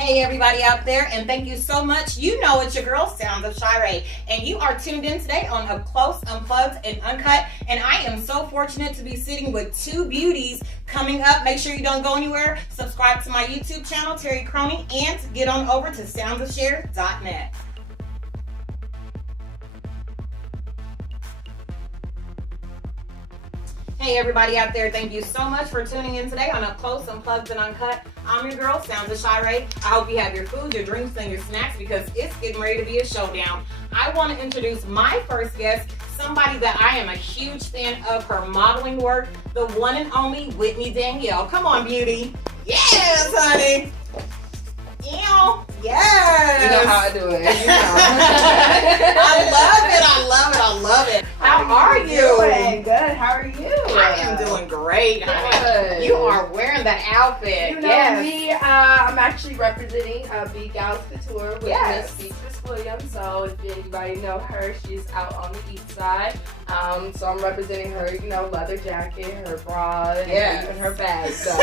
Hey everybody out there, and thank you so much. You know it's your girl, Sounds of Shar'e, and you are tuned in today on Up Close, Unplugged, and Uncut, and I am so fortunate to be sitting with two beauties coming up. Make sure you don't go anywhere. Subscribe to my YouTube channel, Terry Crony, and get on over to soundsofshare.net. Hey everybody out there, thank you so much for tuning in today on Up Close, Unplugged, and Uncut. I'm your girl, Sounds of Shar'e. I hope you have your food, your drinks, and your snacks because it's getting ready to be a showdown. I want to introduce my first guest, somebody that I am a huge fan of her modeling work, the one and only Whitney Danielle. Come on, beauty. Yes, honey. Ew. Yes. You know how I do it. You know. I love it. How are you? Doing good. How are you? I am doing great, honey. Good. You are wearing that outfit. You know yes. me. I'm actually representing Big Gals Couture with Yes. Miss Beatrice Williams. So if anybody know her, she's out on the east side. So I'm representing her, leather jacket, her bra, and Yes. even her bag. So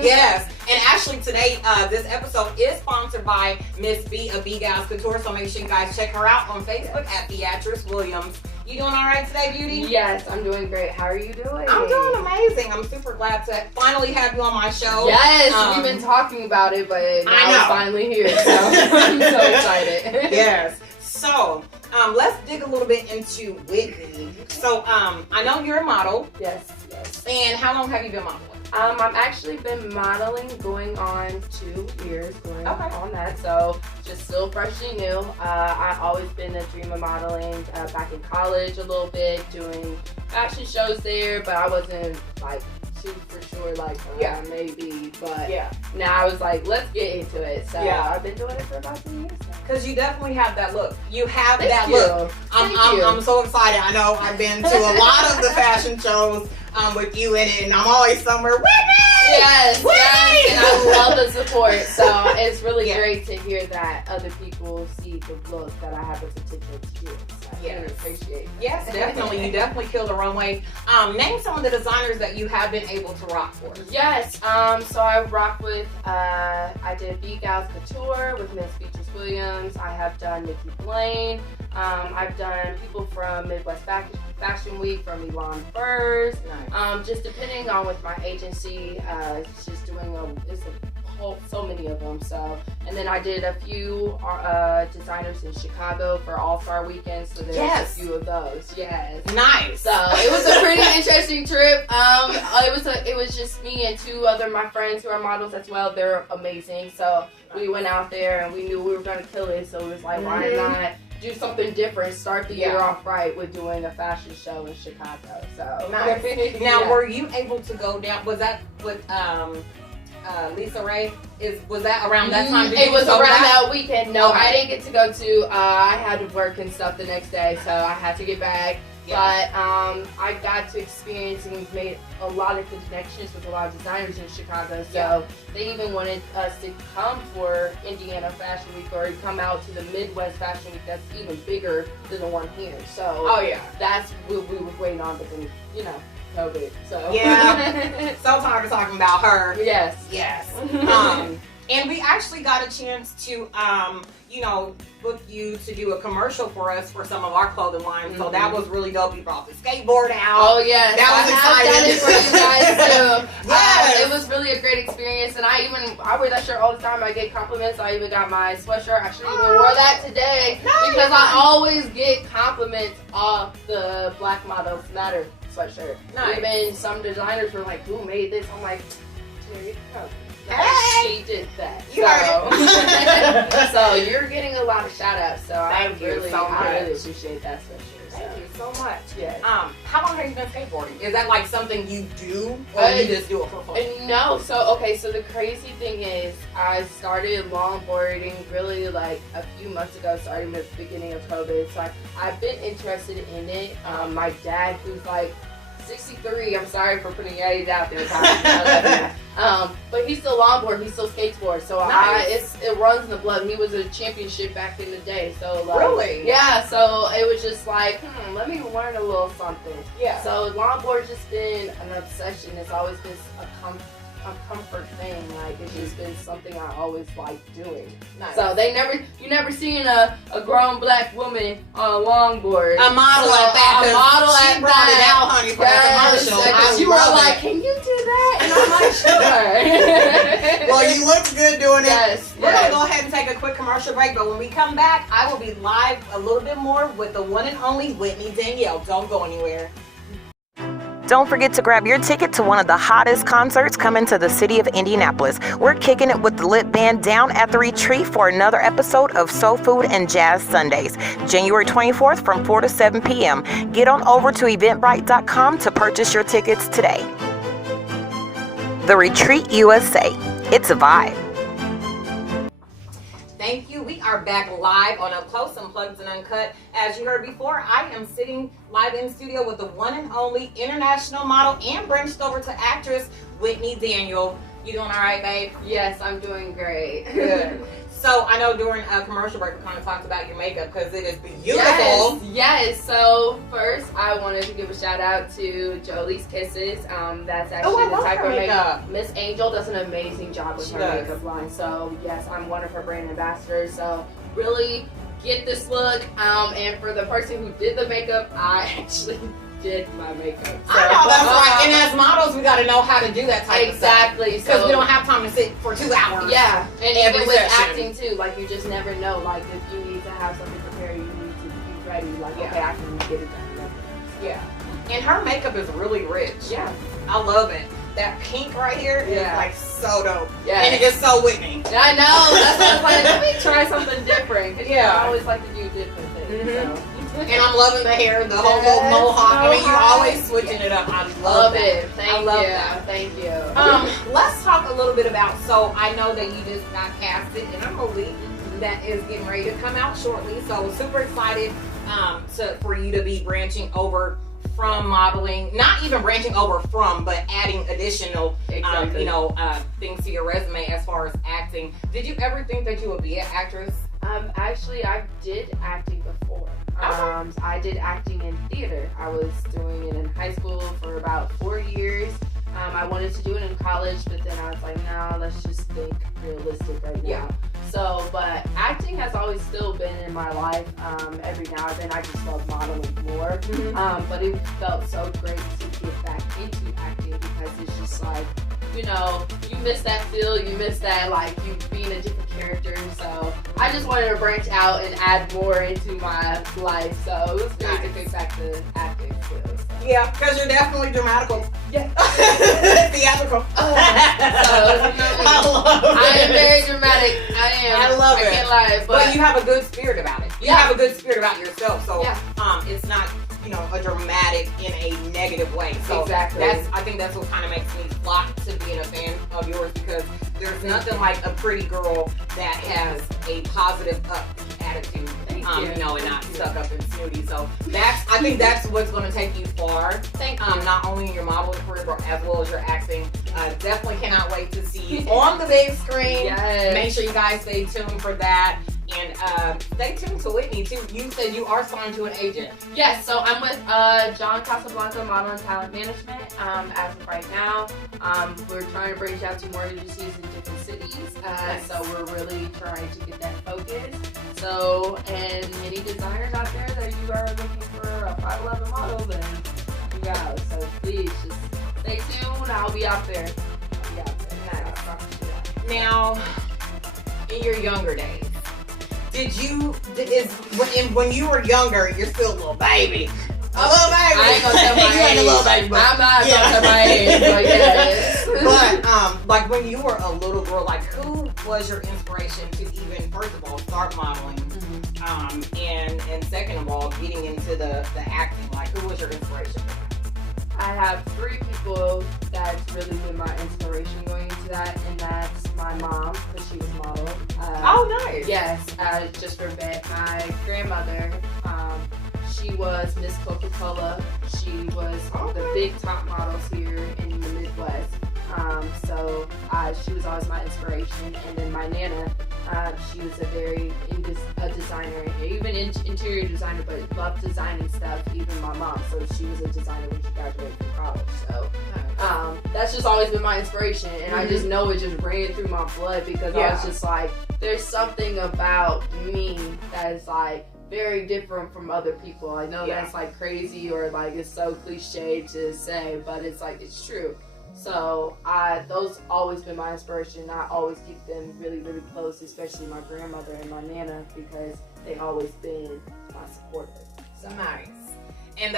Yes. And actually today, this episode is sponsored by Miss B of B Gals Couture. So make sure you guys check her out on Facebook at Beatrice Williams. You doing all right today, beauty? Yes, I'm doing great. How are you doing? I'm doing amazing. I'm super glad to finally have you on my show. Yes, we've been talking about it, but now it's finally here. So I'm so excited. Yes. So, let's dig a little bit into Whitney. So, I know you're a model. Yes. And how long have you been modeling? I've actually been modeling going on 2 years on that, so just still freshly new. I've always been a dream of modeling back in college a little bit, doing fashion shows there, but I wasn't like super sure maybe, but now I was like, let's get into it. So I've been doing it for about 2 years now. Because you definitely have that look. You have Thank that you. look. Thank you. I'm so excited. I know I've been to a lot of the fashion shows with you in it, and I'm always somewhere, Whitney! Yes, Whitney! and I love the support. So it's really great to hear that other people see the look that I have the potential to do. So I really appreciate it. Yes, definitely. You definitely killed the runway. Name some of the designers that you have been able to rock for. Yes, so I rock with, I did Big Gals Couture with Miss Beatrice Williams. I have done Nikki Blaine. I've done people from Midwest Fashion Week, from Elon Furs. Nice. Just depending on with my agency, it's just doing so many of them. So, and then I did a few designers in Chicago for All-Star Weekend. So there's a few of those. Yes. Nice. So it was a pretty interesting trip. It was just me and 2 other my friends who are models as well. They're amazing. So we went out there and we knew we were gonna kill it. So it was like, why not do something different? Start the year off right with doing a fashion show in Chicago. So nice. Now, were you able to go down? Was that with Lisa Ray? Was that around that time? It was around that weekend. No, I didn't get to go to. I had to work and stuff the next day, so I had to get back. But I got to experience and made a lot of connections with a lot of designers in Chicago. So they even wanted us to come for Indiana Fashion Week or come out to the Midwest Fashion Week that's even bigger than the one here. So that's what we were waiting on, but then, COVID. So so tired of talking about her. Yes. And we actually got a chance to book you to do a commercial for us for some of our clothing lines. So that was really dope. You brought the skateboard out. Oh yeah, that was exciting. I've done it for you guys too. It was really a great experience, and I wear that shirt all the time. I get compliments. I even got my sweatshirt. I should even wore that today because I always get compliments off the Black Models Matter sweatshirt. Even some designers were like, "Who made this?" I'm like, "Here you go." She did that. So you're getting a lot of shout outs. So I really appreciate that sweatshirt. Thank you so much. Yes. How long have you been skateboarding? Is that like something you do, or you just do it for fun? No. So the crazy thing is, I started longboarding really like a few months ago, starting at the beginning of COVID. So I've been interested in it. My dad, who's like 63. I'm sorry for putting age out there. But he still longboard. He still skateboard. So it runs in the blood. He was a championship back in the day. So really, yeah. So it was just like, let me learn a little something. Yeah. So longboard's just been an obsession. It's always been a comfort thing. Like it's just been something I always liked doing. Nice. So you never seen a grown black woman on a longboard. A model at that. A model she at brought that. it out, honey, for the commercial. Yes, you were like, can you do that? And I'm like, sure. Well, you look good doing it. Yes. We're going to go ahead and take a quick commercial break, but when we come back, I will be live a little bit more with the one and only Whitney Danielle. Don't go anywhere. Don't forget to grab your ticket to one of the hottest concerts coming to the city of Indianapolis. We're kicking it with the lit band down at the Retreat for another episode of Soul Food and Jazz Sundays, January 24th from 4 to 7 p.m. Get on over to eventbrite.com to purchase your tickets today. The Retreat USA. It's a vibe. Thank you. We are back live on Up Close, Unplugged and Uncut. As you heard before, I am sitting live in studio with the one and only international model and branched over to actress, Whitney Danielle. You doing all right, babe? Yes, I'm doing great. Good. So I know during a commercial break we kind of talked about your makeup because it is beautiful. Yes. So first I wanted to give a shout out to Jolie's Kisses. That's actually the type of makeup. Miss Angel does an amazing job with her makeup line. So yes, I'm one of her brand ambassadors. So really get this look. And for the person who did the makeup, I actually did my makeup. So, I know, that's right. And as models, we got to know how to do that type exactly. of stuff. Because we don't have time to sit for 2 hours. Yeah, and even with session. acting too, like you just never know. Like if you need to have something prepared, you need to be ready. Like okay, I can get it done. Yeah, and her makeup is really rich. Yeah, I love it. That pink right here is like so dope. Yeah, and it is so Whitney. I know. That's why I was like, let me try something different. Yeah, I always like to do different things. Mm-hmm. So. And I'm loving the hair, the whole little mohawk. I mean, you're always switching it up. I love it. Thank you. Thank you. Let's talk a little bit about. So I know that you just got casted in a movie that is getting ready to come out shortly. So super excited for you to be branching over from modeling, not even branching over from, but adding additional, things to your resume as far as acting. Did you ever think that you would be an actress? Actually, I did acting before. I did acting in theater. I was doing it in high school for about 4 years. I wanted to do it in college, but then I was like, no, let's just think realistic right now. Yeah. So, but acting has always still been in my life. Every now and then, I just love modeling more. Mm-hmm. But it felt so great to get back into acting because it's just like, you miss that feel, you miss that, like, you being a different character. So I just wanted to branch out and add more into my life. So it was great to get back to acting still. So. Yeah, because you're definitely dramatical. Yeah. Theatrical. I am very dramatic. I am. I love it. I can't lie. But you have a good spirit about it. You have a good spirit about yourself. So it's not, a dramatic in a negative way. So exactly. I think that's what kind of makes me flock to being a fan of yours because there's nothing like a pretty girl that has a positive attitude. And not stuck up and snooty. So I think that's what's going to take you far. Thank you. Not only in your modeling career, but as well as your acting. Definitely cannot wait to see you on the big screen. Yes. Make sure you guys stay tuned for that. And stay tuned to Whitney too. You said you are signed to an agent. Yes, so I'm with John Casablanca Model and Talent Management as of right now. We're trying to branch out to more agencies in different cities. So we're really trying to get that focused. So, and any designers out there that you are looking for a 5'11" model, then you go. So please just stay tuned. I'll be out there. Nice. Now, in your younger days, when you were younger, you're still a little baby. A little baby. I ain't gonna tell my you ain't a little baby, but I'm not gonna tell my age, but yes. But like when you were a little girl, like who was your inspiration to even first of all start modeling, and second of all getting into the acting? Like who was your inspiration? I have 3 people that's really been my inspiration going into that, and that's my mom, because she was a model. Oh, nice. Yes, just for a bit. My grandmother, she was Miss Coca-Cola. She was the big top models here in the Midwest. So she was always my inspiration. And then my Nana, She was a designer, even interior designer, but loved designing stuff. Even my mom, so she was a designer when she graduated from college. So that's just always been my inspiration, and I just know it just ran through my blood because I was just like, there's something about me that is like very different from other people. I know that's like crazy or like it's so cliche to say, but it's like it's true. So those always been my inspiration. I always keep them really, really close, especially my grandmother and my nana, because they always been my supporter. So nice. And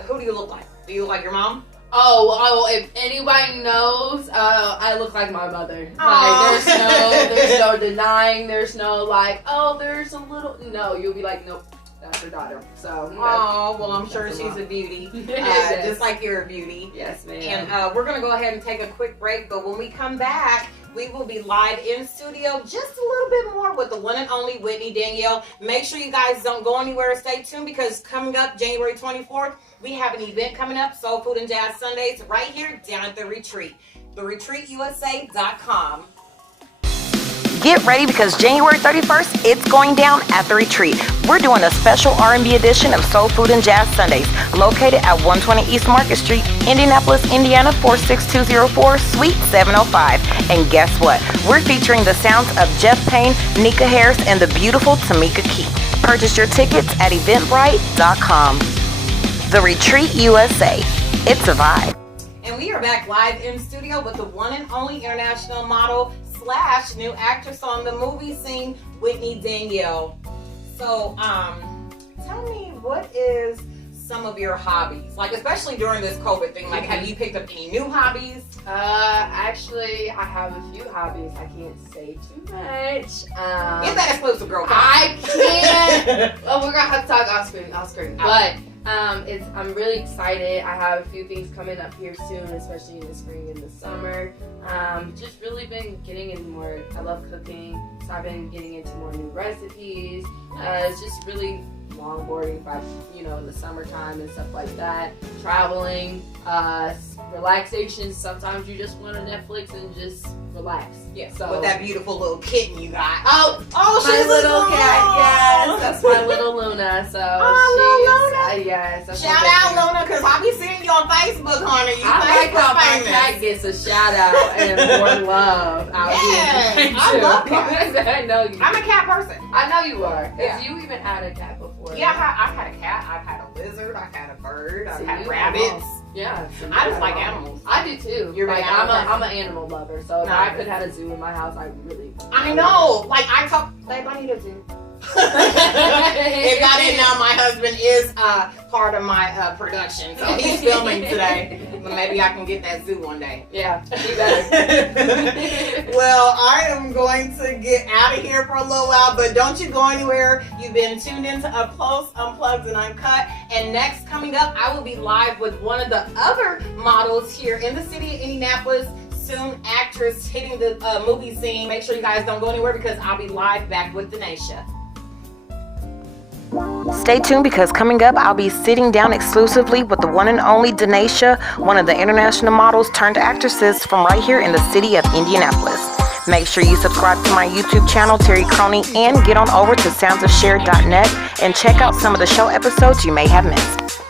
who do you look like? Do you look like your mom? Oh, if anybody knows, I look like my mother. Like, there's no denying. There's no like, oh, there's a little. No, you'll be like, nope, that's her daughter. So. Oh, well, I'm sure she's a beauty, just like you're a beauty. Yes, ma'am. And we're gonna go ahead and take a quick break, but when we come back, we will be live in studio just a little bit more with the one and only Whitney Danielle. Make sure you guys don't go anywhere. Stay tuned because coming up January 24th, we have an event coming up, Soul Food and Jazz Sundays, right here down at The Retreat. TheRetreatUSA.com. Get ready because January 31st, it's going down at The Retreat. We're doing a special R&B edition of Soul Food and Jazz Sundays, located at 120 East Market Street, Indianapolis, Indiana, 46204, Suite 705. And guess what? We're featuring the sounds of Jeff Payne, Nika Harris, and the beautiful Tamika Key. Purchase your tickets at eventbrite.com. The Retreat USA. It's a vibe. And we are back live in studio with the one and only international model / new actress on the movie scene, Whitney Danielle. So, tell me, what is some of your hobbies? Like, especially during this COVID thing, like, have you picked up any new hobbies? Actually, I have a few hobbies. I can't say too much. Get that exclusive, girl. I can't. Well, we're gonna have to talk off screen. But I'm really excited. I have a few things coming up here soon, especially in the spring and the summer. Just really been getting into more. I love cooking, so I've been getting into more new recipes. It's just really longboarding, in the summertime and stuff like that. Traveling, relaxation. Sometimes you just want to Netflix and just relax. Yes. So, with that beautiful little kitten you got. Oh, she's my little cat. Yes, that's my little Luna. So she's yes. Shout out Luna, because I be seeing you on Facebook, honey. You I like how famous. my cat gets a shout out and more love out here. I love cats. I know you. I'm a cat person. I know you are. Yeah. If you even had a cat before. Yeah, I've had a cat. I've had a lizard. I've had a bird. I've had rabbits. Yeah, I just like animals. I do too. You're like, an I'm an animal lover, so if I could have a zoo in my house, I really. I know. Like I talk. Babe, I need a zoo. If y'all didn't know, my husband is part of my production, so he's filming today. But maybe I can get that zoo one day. Yeah, you better. Well, I am going to get out of here for a little while, but don't you go anywhere. You've been tuned into Up Close, Unplugged, and Uncut. And next, coming up, I will be live with one of the other models here in the city of Indianapolis. Soon, actress hitting the movie scene. Make sure you guys don't go anywhere because I'll be live back with Denisha. Stay tuned because coming up, I'll be sitting down exclusively with the one and only Denisha, one of the international models turned actresses from right here in the city of Indianapolis. Make sure you subscribe to my YouTube channel, Terry Crony, and get on over to soundsofshare.net and check out some of the show episodes you may have missed.